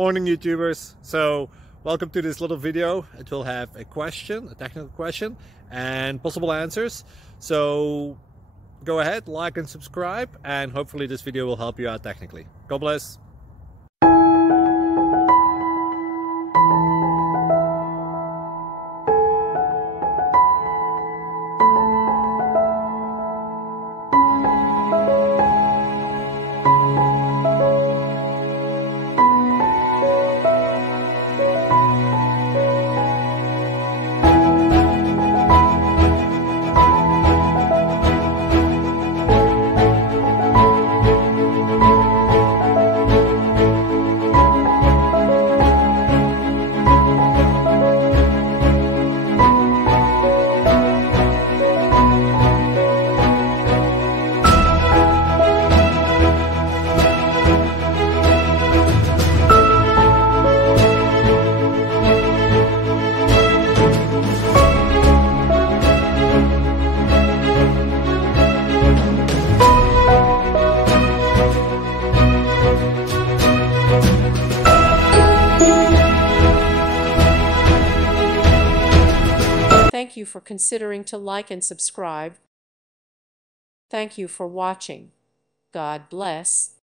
Morning YouTubers. So welcome to this little video. It will have a question, a technical question, and possible answers. So go ahead, like and subscribe, and hopefully this video will help you out technically. God bless. Thank you for considering to like and subscribe. Thank you for watching. God bless.